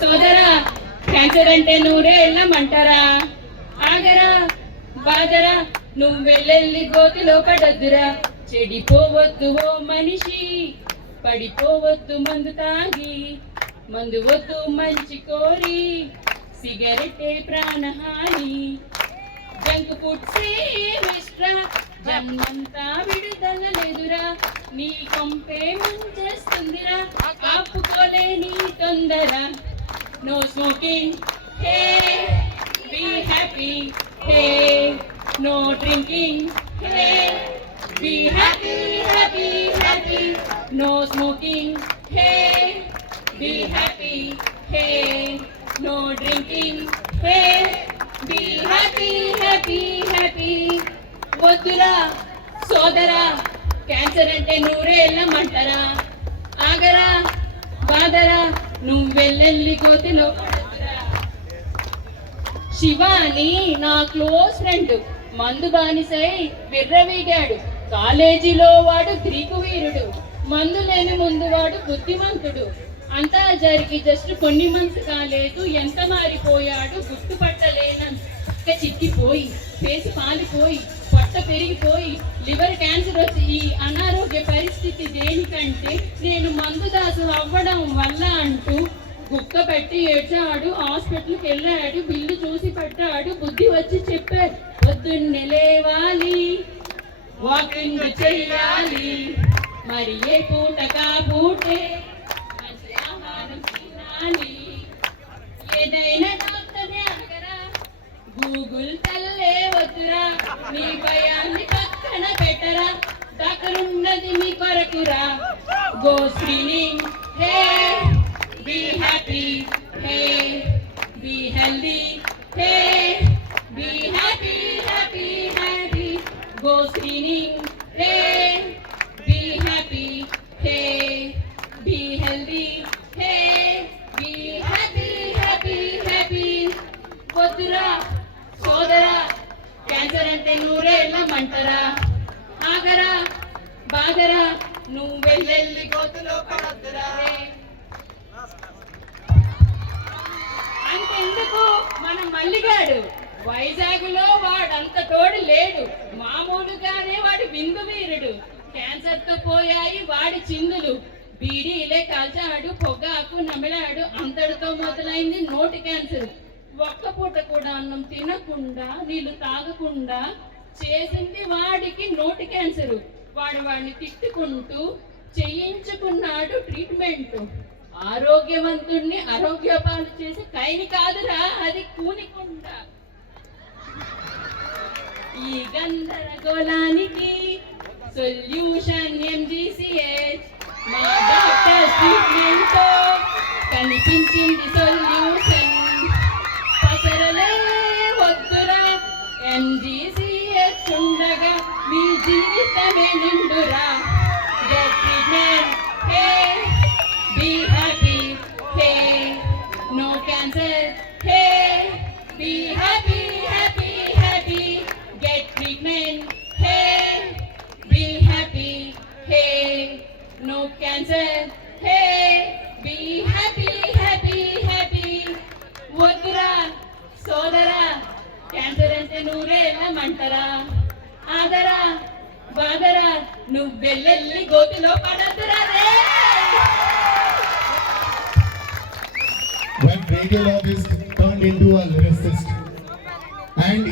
సోదరా క్యాన్సర్ అంటే నూరేళ్ళమంటారా ఆగరా బాదరా నువ్వెళ్ళెళ్ళి గోతిలో పడొద్దురా చెడిపోవద్దు ఓ మనిషి పడిపోవద్దు మందు తాగి మందు వద్దు మంచి కోరి సిగరెట్టే ప్రాణహాని జంక్ ఫుడ్ సేవిస్ట్రా జన్మంతా విడుదల లేదురా నీ కొంపే ముంచేస్తుందిరా ఆపుకోలేని తొందర no smoking hey be happy hey no drinking hey be happy happy happy no smoking hey be happy hey no drinking hey be happy happy happy వద్దురా సోదరా క్యాన్సర్ అంటే నూరేళ్ళమంటారా ఆగరా బాదరా నువ్వెళ్ళెళ్ళి గోతిలో పడొద్దురా. శివాని నా క్లోజ్ ఫ్రెండ్ మందు బానిసై విర్రవీగాడు కాలేజీలో వాడు గ్రీకు వీరుడు మందు లేని ముందు వాడు బుద్ధిమంతుడు అంతా జరిగి జస్ట్ కొన్ని మంత్స్ కాలేదు ఎంత మారిపోయాడు గుర్తుపట్టలేనంత చిక్కిపోయి ఫేస్ పాలిపోయి పొట్ట పెరిగిపోయి లివర్ క్యాన్సర్ వచ్చి ఈ అనారోగ్య పరిస్థితి దేనికంటే నేను మందు దాసు అవ్వడం వల్ల అంటూ గుక్క పెట్టి ఏడ్చాడు హాస్పిటల్కి వెళ్ళాడు బిల్లు చూసి పట్టాడు బుద్ధి వచ్చి చెప్పాడు పొద్దున్నే లేవాలి వాకింగ్ చెయ్యాలి మరి ఏ పూటకా పూటే మంచి ఆహారం తినాలి ఏదైనా డాక్టరే అడగరా గూగుల్ తల్లే వద్దురా మీ భయాన్ని పక్కన పెట్టరా డాక్టర్ ఉన్నది మీ కొరకురా go screening hey be happy hey be healthy hey be happy happy happy go screening hey be happy hey be healthy hey be happy happy happy వద్దురా సోదరా క్యాన్సర్ అంటే నూరేళ్ళమంటారా ఆగరా బాగరా నువ్వెళ్ళెళ్ళి గోతులో పడొద్దురా అంతెందుకు మన మల్లిగాడు వైజాగ్లో వాడంత తోడు లేడు మామూలుగానే వాడి విందు వీరుడు క్యాన్సర్ తో పోయాయి వాడి చిందులు బీడీలే కాల్చాడు పొగాకు నమిలాడు అంతటితో మొదలైంది నోటి క్యాన్సర్ ఒక్క పూట కూడా అన్నం తినకుండా నీళ్లు తాగకుండా చేసింది వాడికి నోటి క్యాన్సర్ వాడిని తిట్టుకుంటూ చేయించుకున్నాడు ట్రీట్మెంట్ ఆరోగ్యవంతుణ్ణి ఆరోగ్యపాలు చేసి కైని కాదురా అది కూనికుండా ఈ గందరగోళానికి సొల్యూషన్ ఎంజీసీహెచ్ మా డాక్టర్ ట్రీట్మెంట్ తో కనిపించింది సొల్యూషన్ పసరలే వద్దురా ఎంజీసీహెచ్ ఉండగా మీ జీవితమే నిండురా get treatment hey be happy hey no cancer hey be happy happy happy get treatment hey be happy hey no cancer hey be happy happy happy వద్దురా సోదరా క్యాన్సర్ అంటే నూరేళ్ళమంటారా ఆదరా బాదరా నువ్వెళ్ళెళ్ళి గోతిలో పడద్దురా రే When radiologist turned into a lyricist and